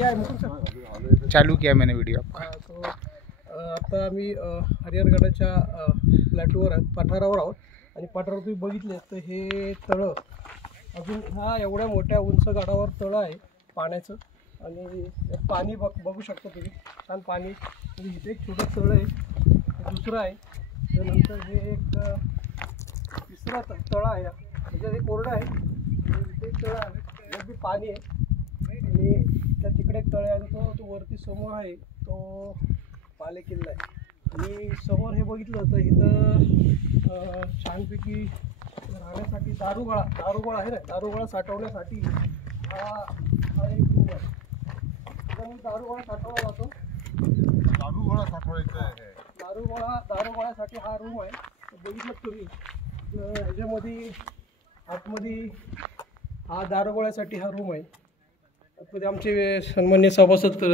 चालू किया मैंने वीडियो आपका। तो आता आम्ही हरिहरगडाच्या प्लॅटूवर आहोत, पठारावर आहोत आणि पठारावर तुम्ही बघितले तर हे तळं अजून ह्या एवढ्या मोठ्या उंच गडावर तळं आहे पाण्याचं आणि पाणी बघू शकता तुम्ही, छान पाणी. म्हणजे इथे एक छोटं तळं आहे, दुसरं आहे, त्यानंतर हे एक तिसरा तळं आहे, त्याच्यात एक कोरडं आहे, इथे एक तळं आहे, यात बी पाणी आहे आणि त्या तिकडे एक तळ आहे आणि तो वरती समोर आहे तो पाले किल्ला आहे. आणि समोर हे बघितलं तर इथं छानपैकी राहण्यासाठी दारुगोळा आहे ना, दारुगोळा साठवण्यासाठी हा एक रूम आहे. दारुगोळा साठवला जातो, दारुगोळा साठवायचा आहे. दारुगोळ्यासाठी हा रूम आहे. बघितलं तुम्ही ह्याच्यामध्ये आतमध्ये हा दारुगोळ्यासाठी हा रूम आहे. आतमध्ये आमचे सन्मान्य सभासद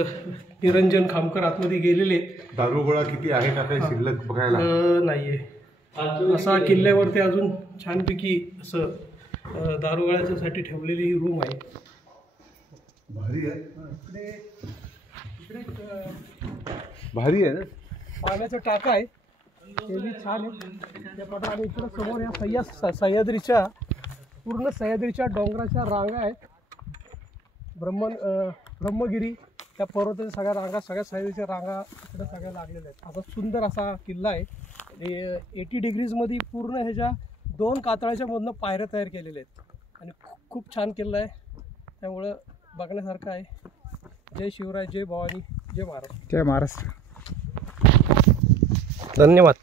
निरंजन खामकर आतमध्ये गेलेले. दारुगोळा किती आहे का काही शिल्लक बघायला नाहीये. असा किल्ल्यावरती अजून छानपैकी असं दारुगोळ्यासाठी ठेवलेली ही रूम आहे. भारी आहे, इकडे भारी आहे ना. पाण्याचं टाका आहे, ते बी छान आहे. त्या पटात आणि इकडं समोर या पूर्ण सह्याद्रीच्या डोंगराच्या रांगा आहेत. ब्रह्मगिरी त्या पर्वताच्या सगळ्या रांगा, सगळ्या सह्याद्रीच्या रांगा इकडे सगळ्या लागलेल्या आहेत. असा सुंदर असा किल्ला आहे. 80 डिग्रीजमध्ये पूर्ण ह्याच्या 2 कातळाच्या मधनं पायऱ्या तयार केलेल्या आहेत आणि खूप छान किल्ला आहे. त्यामुळं बघण्यासारखं आहे. जय शिवराय, जय भवानी, जय महाराष्ट्र. जय महाराष्ट्र. धन्यवाद.